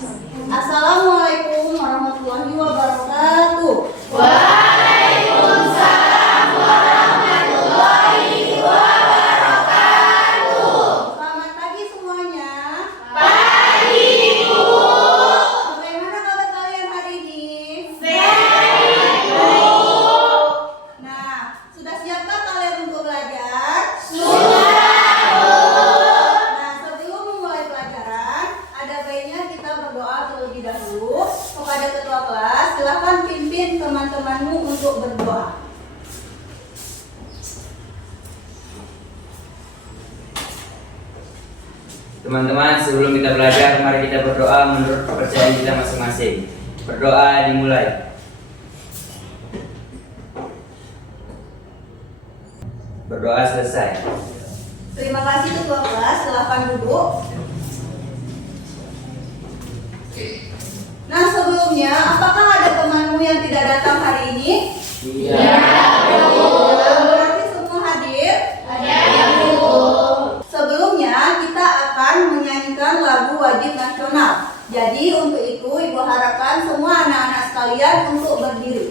Assalamualaikum warahmatullahi wabarakatuh. Waalaikumsalam warahmatullahi wabarakatuh. Selamat pagi semuanya. Pagi, Ibu. Bagaimana kabar kalian hari ini? Baik, Bu. Nah, sudah siapkah kalian untuk belajar? Sudah, Bu. Nah, sebelum memulai pelajaran, ada baiknya kita berdoa terlebih dahulu kepada ketua kelas. Silakan pimpin teman-temanmu untuk berdoa. Teman-teman, sebelum kita belajar, mari kita berdoa menurut kepercayaan kita masing-masing. Berdoa dimulai. Berdoa selesai. Terima kasih ketua kelas. Silakan duduk. Nah, sebelumnya, apakah ada temanmu yang tidak datang hari ini? Iya. Berarti semua hadir? Ada, Bu. Sebelumnya kita akan menyanyikan lagu wajib nasional. Jadi untuk itu Ibu harapkan semua anak-anak sekalian untuk berdiri.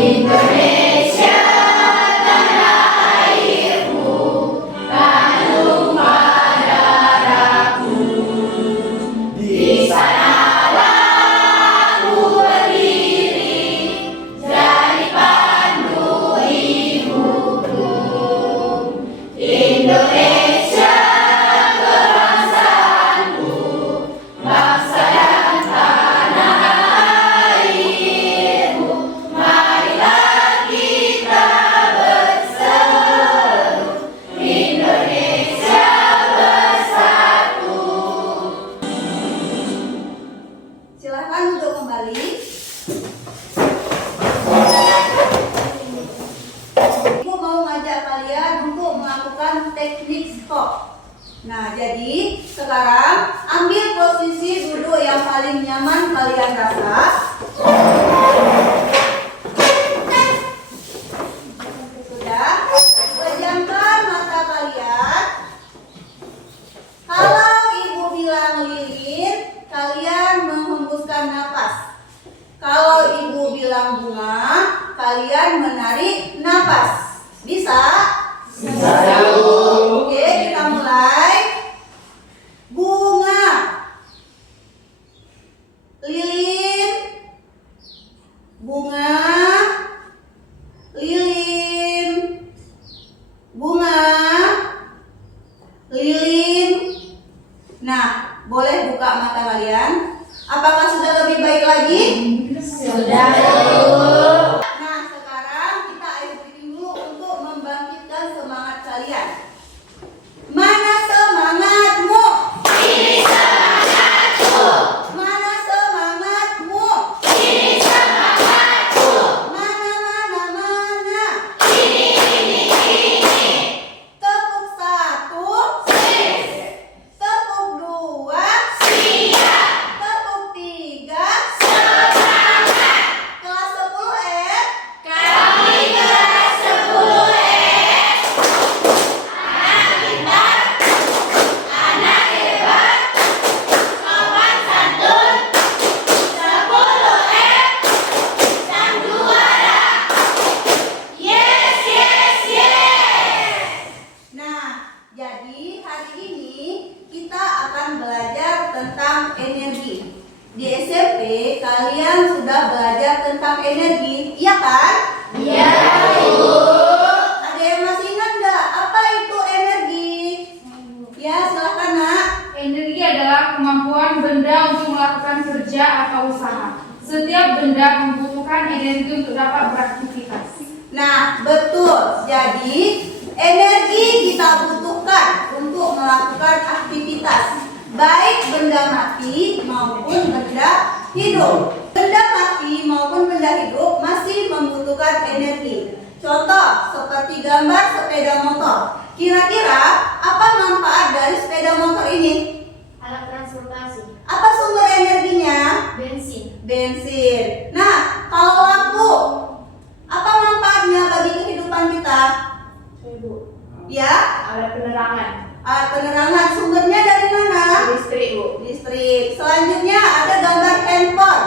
Indonesia tanah airku, kandung darahku. Di sanalah ku berdiri, jadi pandu ibuku. Indonesia kebangsaanku, bangsa dan tanah airku. Marilah kita berseru, Indonesia bersatu. Silahkan duduk kembali. Ibu mau ngajak kalian untuk melakukan teknik stop. Nah, jadi sekarang ambil posisi duduk yang paling nyaman kalian rasa. Sudah, pejamkan mata kalian. Kalau ibu bilang lilin, kalian menghembuskan napas. Kalau ibu bilang bunga, kalian menarik napas. Bisa? Bisa, Bu. Oke, kita mulai. Bunga, lilin, bunga, lilin, bunga, lilin. Nah, boleh buka mata kalian. Apakah sudah lebih baik lagi? Sudah, Bu. Nah, sekarang kita ayo briefing dulu untuk membangkitkan semangat kalian. Mana semangatmu? Ini semangatku, Mana semangatmu? ini semangatku. Mana, mana, mana? Ini. Tepuk satu, tepuk dua, Siap, tepuk tiga. semangat. Kelas 10 Kami kelas 10 anak pintar, anak hebat, sopan santun. 10 sang juara. Yes, yes, yes. Nah, jadi hari ini kita akan belajar tentang energi. Di SMP kalian sudah belajar tentang energi, iya kan? Iya, Bu. Ada yang masih ingat nggak apa itu energi? Ya, silakan nak. Energi adalah kemampuan benda untuk melakukan kerja atau usaha. Setiap benda membutuhkan energi untuk dapat beraktivitas. Nah, betul. Jadi, energi kita butuhkan untuk melakukan aktivitas, baik benda mati maupun benda hidup. Benda mati maupun benda hidup masih membutuhkan energi. Contoh seperti gambar sepeda motor. Kira-kira apa manfaat dari sepeda motor ini? Alat transportasi. Apa sumber energinya? bensin. Nah, kalau lampu, apa manfaatnya bagi kehidupan kita? Ya, Alat penerangan. alat penerangan. Sumbernya dari mana? Listrik, Bu. Listrik. Selanjutnya ada gambar handphone.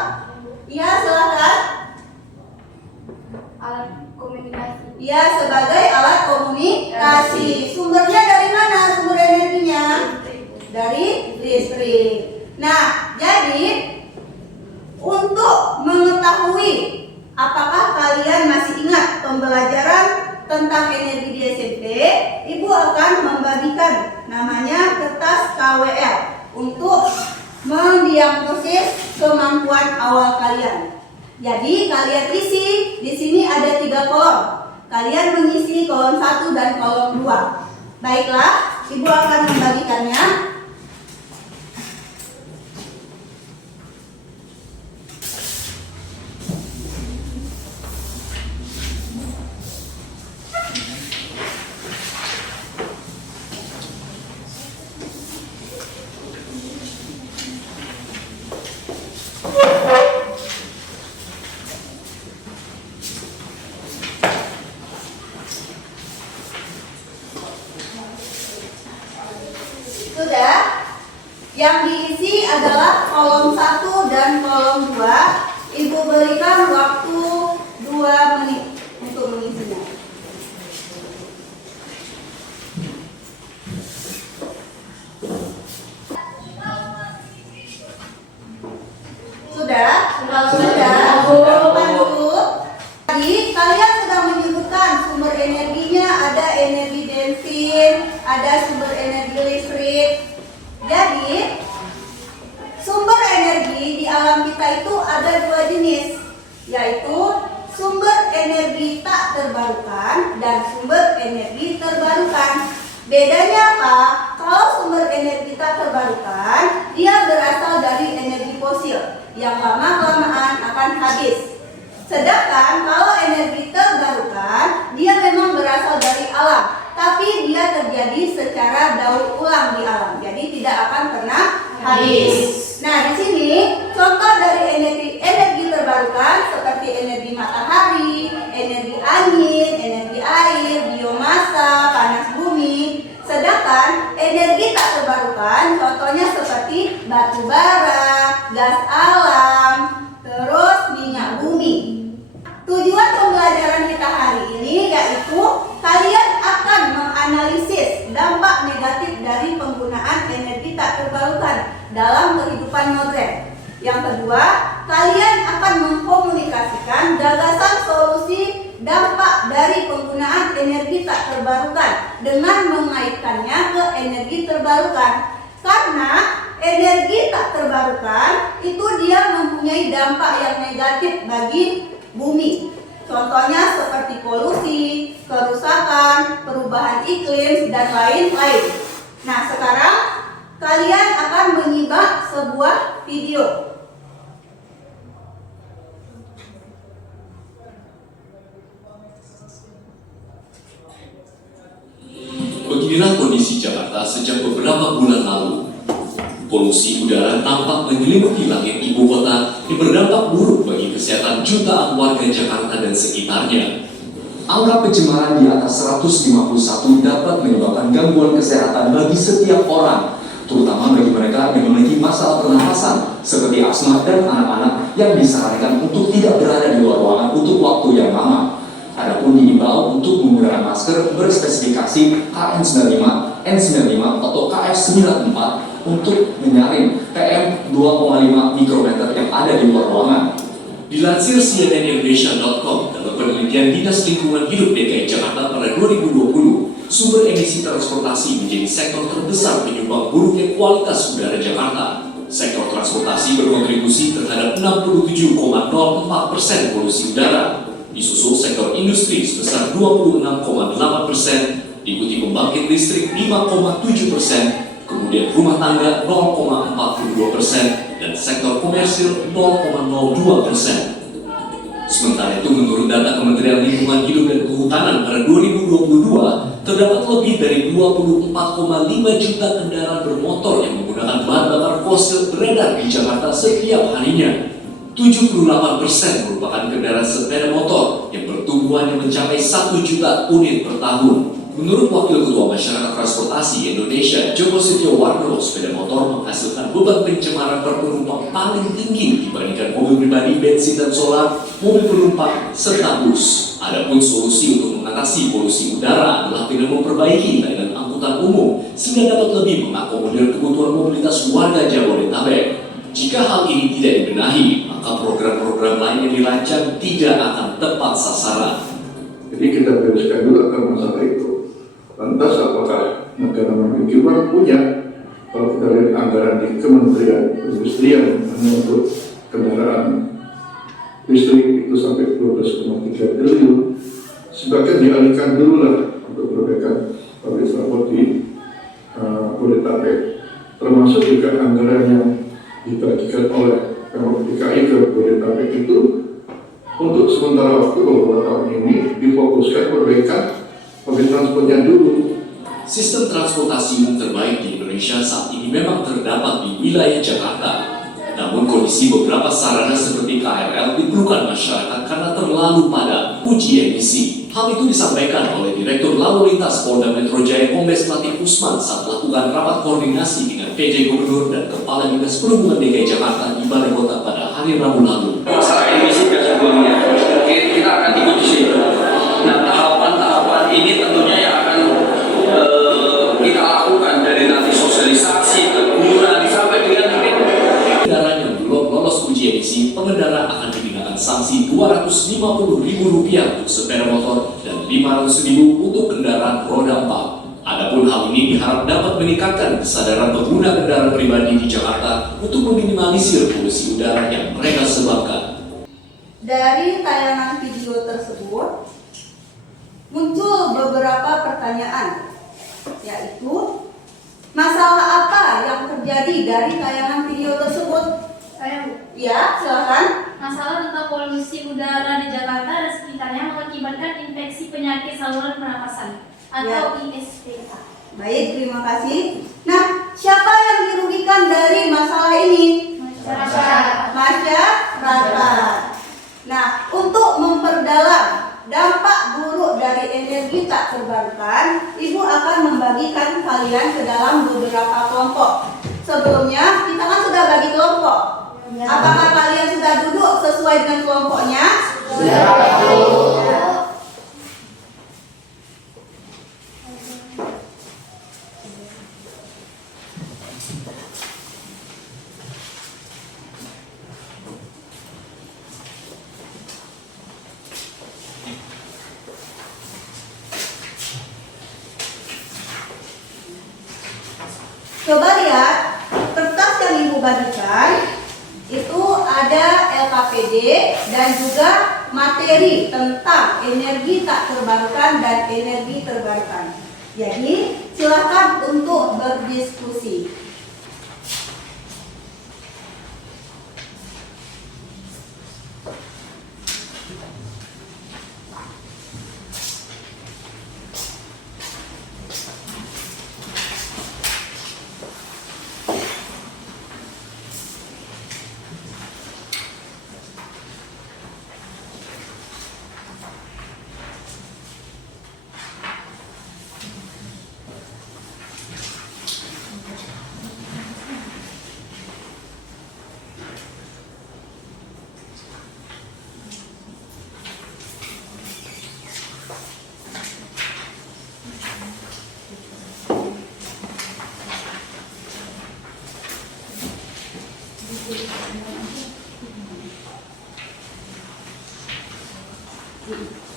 Ya, silakan. Alat komunikasi. Ya, sebagai alat komunikasi. Sumbernya dari mana? Sumber energinya? Dari listrik. Nah, jadi untuk mengetahui apakah kalian masih ingat pembelajaran tentang energi di SMP, Ibu akan membagikan namanya kertas KWL untuk mendiagnosis kemampuan awal kalian. Jadi kalian isi, di sini ada 3 kolom. Kalian mengisi kolom 1 dan kolom 2. Baiklah, Ibu akan membagikannya. Sudah? Yang diisi adalah kolom 1 dan kolom 2. Ibu berikan waktu 2 menit untuk mengisinya. Sudah? Kalau sudah, lanjut. Tadi kalian sudah menyebutkan sumber energinya, ada energi bensin, ada sumber energi listrik. Jadi sumber energi di alam kita itu ada 2 jenis, yaitu sumber energi tak terbarukan dan sumber energi terbarukan. Bedanya apa? Kalau sumber energi tak terbarukan, dia berasal dari energi fosil yang lama-kelamaan akan habis. Sedangkan kalau energi terbarukan, dia memang berasal dari alam, tapi dia terjadi secara daur ulang di alam, jadi tidak akan pernah habis. Nah, di sini contoh dari energi terbarukan seperti energi matahari, energi angin, energi air, biomasa, panas bumi. Sedangkan energi tak terbarukan contohnya seperti batu bara, gas alam, terus minyak bumi. Tujuan pembelajaran kita hari ini yaitu kalian akan menganalisis dampak negatif dari penggunaan energi tak terbarukan dalam kehidupan modern. Yang kedua, kalian akan mengkomunikasikan gagasan solusi dampak dari penggunaan energi tak terbarukan dengan mengaitkannya ke energi terbarukan. Karena energi tak terbarukan itu dia mempunyai dampak yang negatif bagi bumi. Contohnya seperti polusi, kerusakan, perubahan iklim, dan lain-lain. Nah, sekarang kalian akan menyimak sebuah video. Beginilah kondisi Jakarta sejak beberapa bulan lalu. Polusi udara tampak menyelimuti langit ibu kota yang berdampak buruk bagi kesehatan jutaan warga Jakarta dan sekitarnya. Angka pencemaran di atas 151 dapat menyebabkan gangguan kesehatan bagi setiap orang, terutama bagi mereka yang memiliki masalah pernafasan seperti asma dan anak-anak yang disarankan untuk tidak berada di luar ruangan untuk waktu yang lama. Adapun diimbau untuk menggunakan masker berspesifikasi KN95, N95 atau KF94 untuk menyaring PM2,5 mikrometer yang ada di luar ruangan. Dilansir cnnindonesia.com dalam penelitian Dinas Lingkungan Hidup DKI Jakarta pada 2020, sumber emisi transportasi menjadi sektor terbesar penyumbang buruknya kualitas udara Jakarta. Sektor transportasi berkontribusi terhadap 67,04% polusi udara. Disusul sektor industri sebesar 26,8%, diikuti pembangkit listrik 5,7%, kemudian rumah tangga 0,42%, dan sektor komersil 0,02%. Sementara itu, menurut data Kementerian Lingkungan Hidup dan Kehutanan pada 2022, terdapat lebih dari 24,5 juta kendaraan bermotor yang menggunakan bahan bakar fosil fosil beredar di Jakarta setiap harinya. 78% merupakan kendaraan sepeda motor yang pertumbuhannya mencapai 1 juta unit per tahun. Menurut Wakil Ketua Masyarakat Transportasi Indonesia, Joko Setiawarno, sepeda motor menghasilkan beban pencemaran per penumpang paling tinggi dibandingkan mobil pribadi, bensin dan solar, mobil penumpang, serta bus. Adapun solusi untuk mengatasi polusi udara adalah dengan memperbaiki layanan angkutan umum sehingga dapat lebih mengakomodir kebutuhan mobilitas warga Jabodetabek. Jika hal ini tidak dibenahi, maka program-program lain yang dirancang tidak akan tepat sasaran. Jadi kita bereskan dulu akan masalah itu. Lantas apakah negara memiliki uang? Punya. Kalau kita lihat anggaran di Kementerian Perindustrian hanya untuk kendaraan listrik itu sampai 12,3 triliun. Sebagian dialihkan dulu lah untuk perbaikan pabrik transport di Jabodetabek. Termasuk juga anggaran yang dibagikan oleh Pemprov DKI ke Jabodetabek itu untuk sementara waktu beberapa tahun ini difokuskan perbaikan public transportnya dulu. Sistem transportasi umum terbaik di Indonesia saat ini memang terdapat di wilayah Jakarta. Namun kondisi beberapa sarana seperti KRL dikeluhkan masyarakat karena terlalu padat uji emisi. Hal itu disampaikan oleh Direktur Lalu Lintas Polda Metro Jaya Kombes Latif Usman saat melakukan rapat koordinasi dengan PJ Gubernur dan Kepala Dinas Perhubungan DKI Jakarta di Balai Kota pada hari Rabu lalu. Masalah emisi gas buangnya, kita akan ikut di sini. Nah, tahapan-tahapan ini tentunya yang akan kita lakukan dari nanti sosialisasi, teguran, sampai dengan kendaraan yang belum lolos uji emisi, pengendara akan dikenakan sanksi Rp250.000 untuk sepeda motor dan Rp500.000 untuk kendaraan roda 4. Adapun hal ini diharap dapat meningkatkan kesadaran pengguna kendaraan pribadi di Jakarta untuk meminimalisir polusi udara yang mereka sebabkan. Dari tayangan video tersebut muncul beberapa pertanyaan, yaitu masalah apa yang terjadi dari tayangan video tersebut? Ya, silakan. Masalah tentang polusi udara di Jakarta dan sekitarnya mengakibatkan infeksi penyakit saluran pernapasan atau ISPA. Baik, terima kasih. Nah, siapa yang dirugikan dari masalah ini? Masyarakat. Nah, untuk memperdalam dampak buruk dari energi tak terbarukan, Ibu akan membagikan kalian ke dalam beberapa kelompok. Sebelumnya, kita kan sudah bagi kelompok. Apakah kalian sudah duduk sesuai dengan kelompoknya? Sudah. Coba lihat kertas yang Ibu bagikan, itu ada LKPD dan juga materi tentang energi tak terbarukan dan energi terbarukan. Jadi silakan untuk berdiskusi.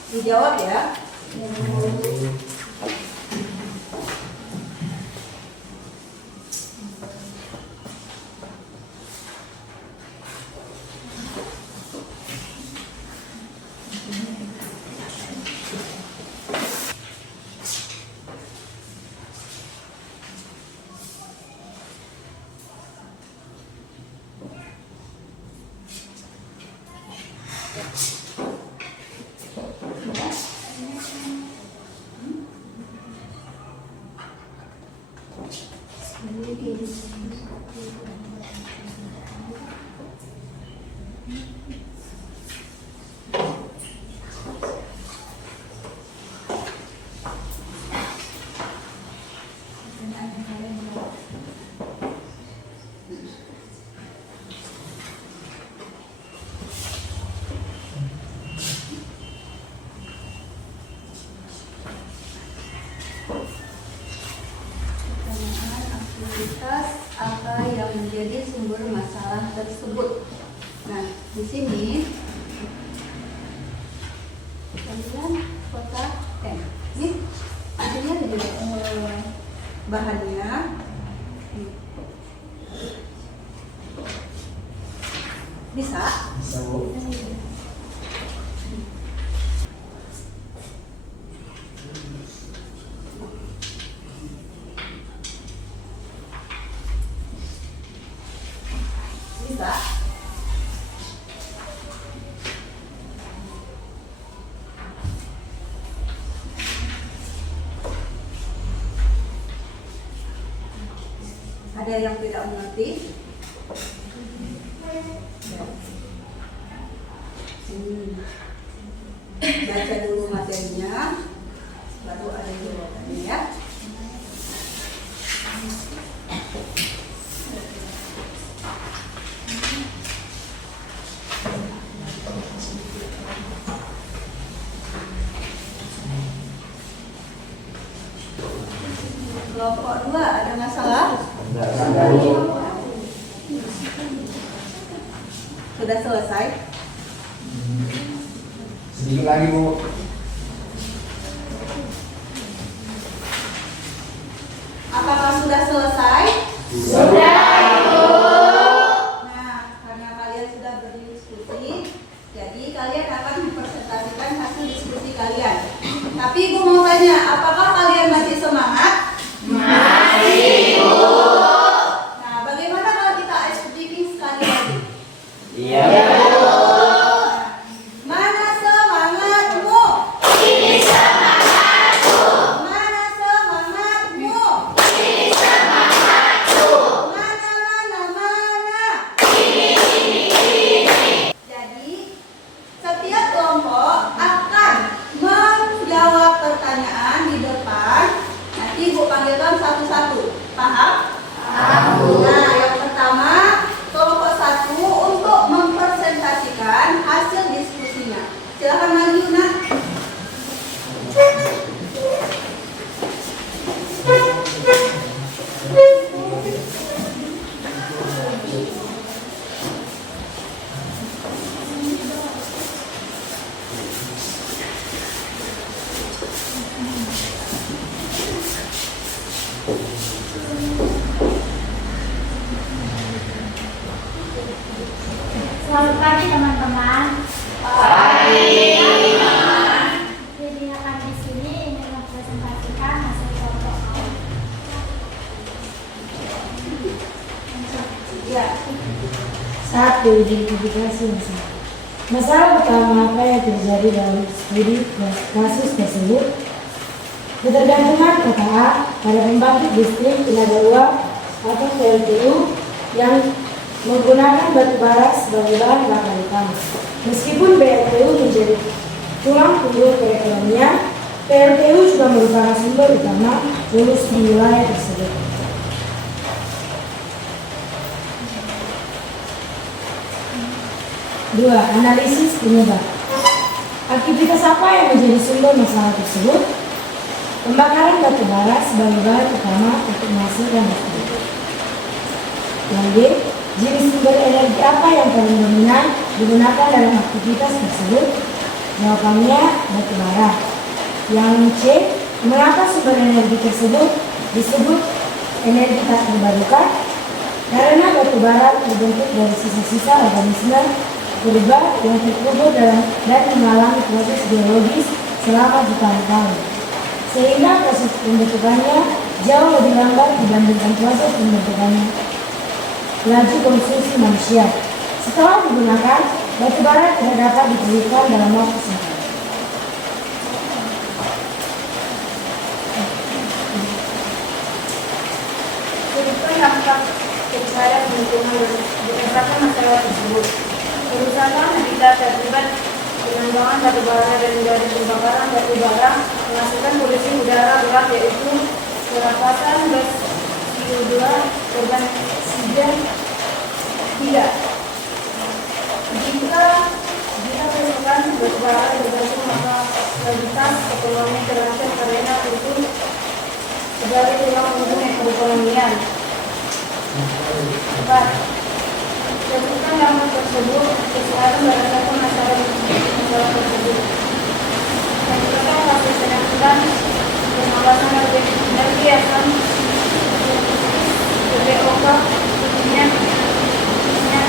Dijawab ya. menjadi sumber masalah tersebut. Nah, di sini kalian kotak N. Ini hasilnya ada juga bahannya. Bisa? Bisa, Bu. Bisa? Ada yang tidak mengerti? Baca dulu materinya, baru ada jawabannya ya. Kelompok 2 ada masalah? Sudah selesai? Sedikit lagi, Bu. Apakah sudah selesai? Sudah, Ibu. Nah, karena kalian sudah berdiskusi, jadi kalian akan mempresentasikan hasil diskusi kalian. Tapi Ibu mau tanya, apakah kalian masih semangat? Masih, Bu. Nah, bagaimana kalau kita ice breaking sekali lagi? Iya. Mana semangatmu? Ini semangatku. Mana semangatmu? Ini semangatku. Mana? Ini. Jadi, setiap kelompok akan menjawab pertanyaan di depan. Nanti Ibu panggilkan satu-satu. Paham? Aku. Nah, yang pertama, kelompok 1 untuk mempresentasikan hasil diskusinya. Silakan maju, Nak. Selamat pagi teman-teman. Jadi akan di sini ingin mempresentasikan hasil kelompok A. Ya. Satu, identifikasi masalah. Masalah pertama apa yang terjadi dalam studi kasus tersebut? Ketergantungan kota A pada pembangkit listrik tenaga uap atau PLTU yang menggunakan batu bara sebagai bahan bakar utama. Meskipun PLTU menjadi tulang punggung perekonomian, PLTU juga merupakan sumber utama polusi di wilayah tersebut. Dua, analisis penyebab. Aktivitas apa yang menjadi sumber masalah tersebut? Pembakaran batu bara sebagai bahan utama untuk menghasilkan listrik. Yang B, jenis sumber energi apa yang paling dominan digunakan dalam aktivitas tersebut? Jawabannya batu bara. Yang C, mengapa sumber energi tersebut disebut energi tak terbarukan? Karena batu bara terbentuk dari sisa-sisa organisme purba yang terkubur dan mengalami proses geologis selama jutaan tahun, sehingga proses pembentukannya jauh lebih lambat dibandingkan proses pembentukannya laju konsumsi manusia. Setelah digunakan, batu bara tidak dapat dipulihkan dalam waktu singkat. Survei dampak terhadap lingkungan berdasarkan masalah tersebut. Kerusakan habitat akibat penambangan batu bara dan dari pembakaran batu bara menghasilkan polusi udara berat, yaitu perampasan gas CO2, organisida. Tidak. Jika pasokan batu bara bergantung, maka stabilitas ekonomi terancam karena itu sebagai tulang punggung perekonomian. tersebar. Sebutkan dampak tersebut kesehatan berdasarkan masalah tersebut. Yang pertama, fase sedang pengawasan energi akan BPOK kemudian tidak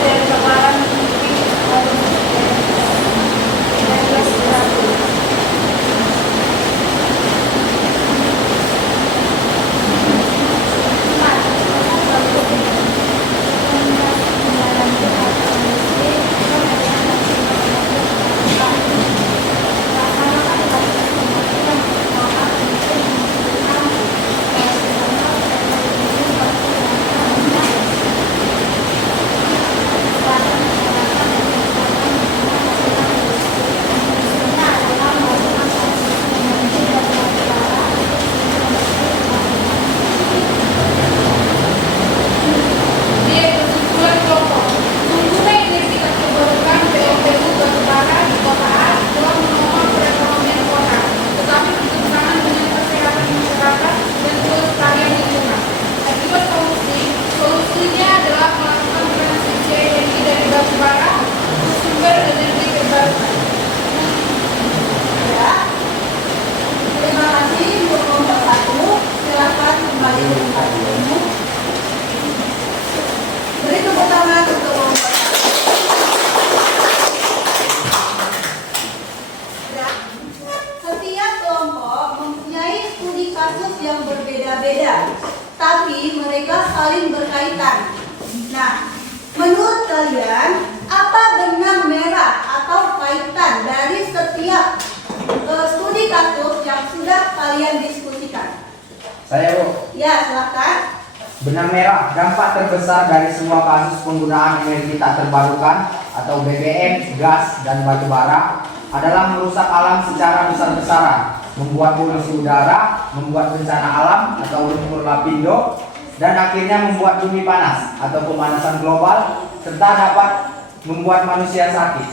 dari paparan yang berbeda-beda, tapi mereka saling berkaitan. Nah, menurut kalian, apa benang merah atau kaitan dari setiap studi kasus yang sudah kalian diskusikan? Saya, Bu. Ya, silakan. Benang merah, dampak terbesar dari semua kasus penggunaan energi tak terbarukan atau BBM, gas, dan batu bara adalah merusak alam secara besar-besaran, membuat polusi udara, membuat bencana alam atau lumpur lapindo, dan akhirnya membuat bumi panas atau pemanasan global, serta dapat membuat manusia sakit.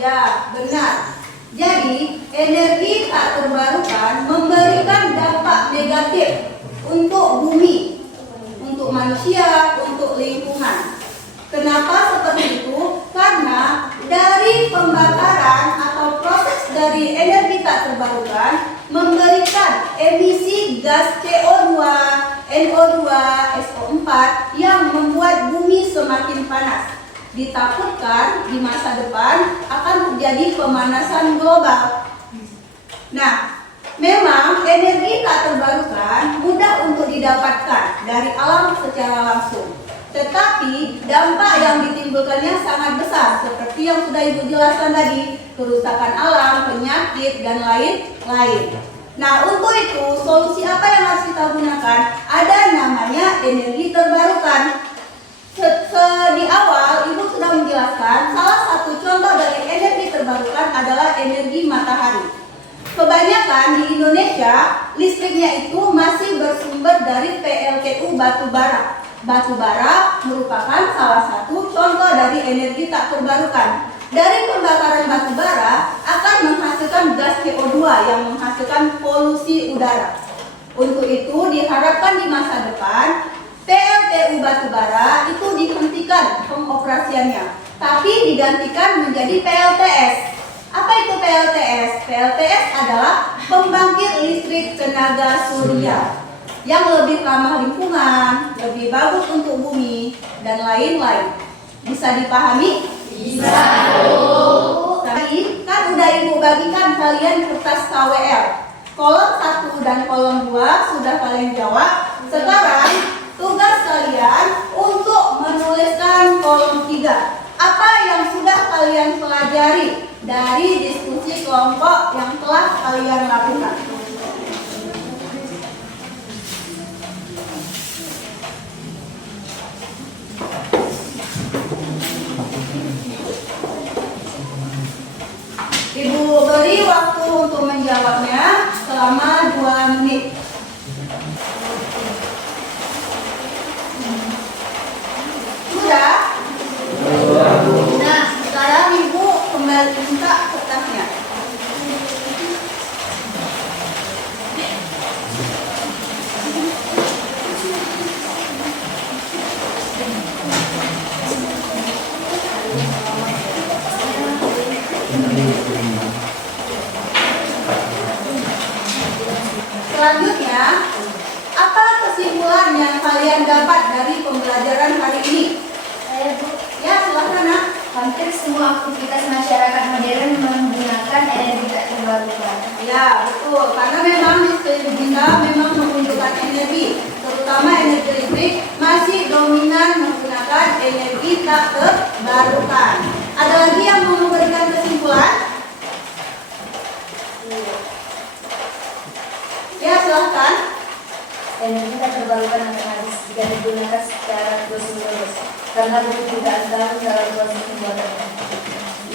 Ya, benar. Jadi, energi tak terbarukan memberikan dampak negatif untuk bumi, untuk manusia, untuk lingkungan. Kenapa seperti itu? Karena dari pembakaran atau proses dari energi tak terbarukan memberikan emisi gas CO2, NO2, SO4 yang membuat bumi semakin panas. Ditakutkan di masa depan akan terjadi pemanasan global. Nah, memang energi tak terbarukan mudah untuk didapatkan dari alam secara langsung. Tetapi dampak yang ditimbulkannya sangat besar, seperti yang sudah Ibu jelaskan tadi, kerusakan alam, penyakit, dan lain-lain. Nah, untuk itu solusi apa yang harus kita gunakan? Ada namanya energi terbarukan. Di awal Ibu sudah menjelaskan salah satu contoh dari energi terbarukan adalah energi matahari. Kebanyakan di Indonesia listriknya itu masih bersumber dari PLTU batu bara. Batu bara merupakan salah satu contoh dari energi tak terbarukan. Dari pembakaran batu bara akan menghasilkan gas CO2 yang menghasilkan polusi udara. Untuk itu diharapkan di masa depan PLTU batu bara itu dihentikan pengoperasiannya, tapi digantikan menjadi PLTS. Apa itu PLTS? PLTS adalah pembangkit listrik tenaga surya yang lebih ramah lingkungan, lebih bagus untuk bumi, dan lain-lain. Bisa dipahami? Bisa. Tadi kan udah Ibu bagikan kalian kertas KWL. Kolom 1 dan kolom 2 sudah kalian jawab. Sekarang tugas kalian untuk menuliskan kolom 3. Apa yang sudah kalian pelajari dari diskusi kelompok yang telah kalian lakukan? Ibu beri waktu untuk menjawabnya selama 2 menit. Sudah? Nah, sekarang Ibu kembali minta kertasnya. kesimpulan yang kalian dapat dari pembelajaran hari ini? Saya Bu, Ya, silahkan nak. hampir semua aktivitas masyarakat modern menggunakan energi tak terbarukan. Ya, betul. Karena memang di sekeliling kita memang membutuhkan energi, terutama energi listrik masih dominan menggunakan energi tak terbarukan. Ada lagi yang mau memberikan kesimpulan? Ya, silahkan. Energi tak terbarukan akan habis jika digunakan secara terus-menerus karena berjutaan tahun dalam proses pembuatan.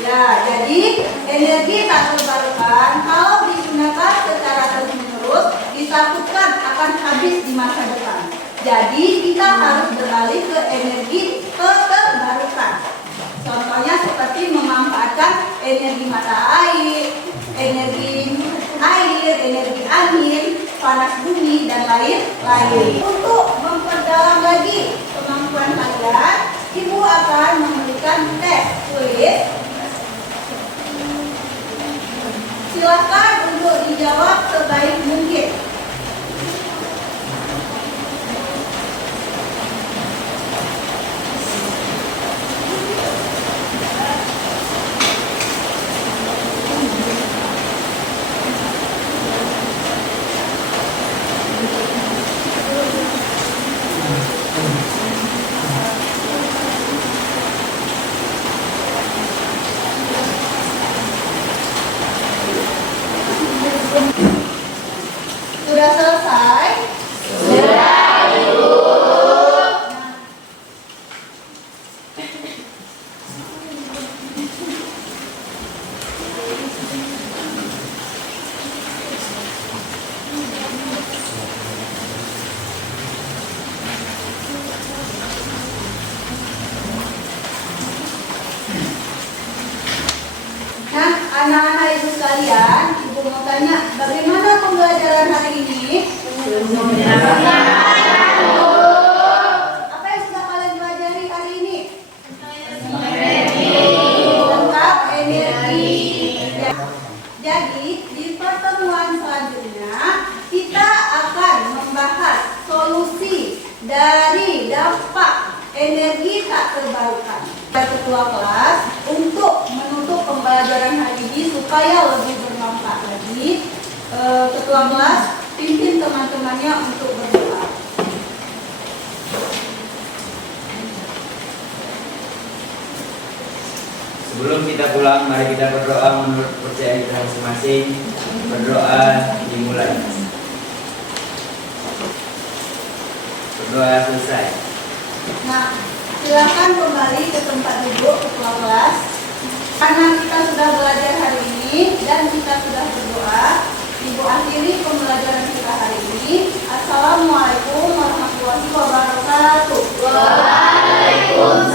Ya, jadi energi tak terbarukan kalau digunakan secara terus-menerus ditakutkan akan habis di masa depan. Jadi kita harus beralih ke energi terbarukan. Contohnya seperti memanfaatkan energi matahari, energi air, energi angin, panas bumi, dan lain-lain. Untuk memperdalam lagi kemampuan kalian, Ibu akan memberikan tes tulis. Silakan untuk dijawab sebaik mungkin. Sudah selesai? Sudah, Ibu. Nah, anak-anak Ibu sekalian, Ibu mau tanya, bagaimana pembelajaran hari ini? Apa yang sudah kalian pelajari hari ini? Tentang energi. Jadi, di pertemuan selanjutnya, kita akan membahas solusi dari dampak energi tak terbarukan. Ketua kelas untuk menutup pembelajaran hari ini supaya lebih bermanfaat lagi, ketua kelas pimpin teman-temannya untuk berdoa. Sebelum kita pulang, mari kita berdoa menurut kepercayaan kita masing-masing. Berdoa dimulai. Berdoa selesai. Nah, silakan kembali ke tempat duduk ketua kelas. Karena kita sudah belajar hari ini dan kita sudah berdoa, Ibu akhiri pembelajaran kita hari ini. Assalamualaikum warahmatullahi wabarakatuh. Waalaikumsalam.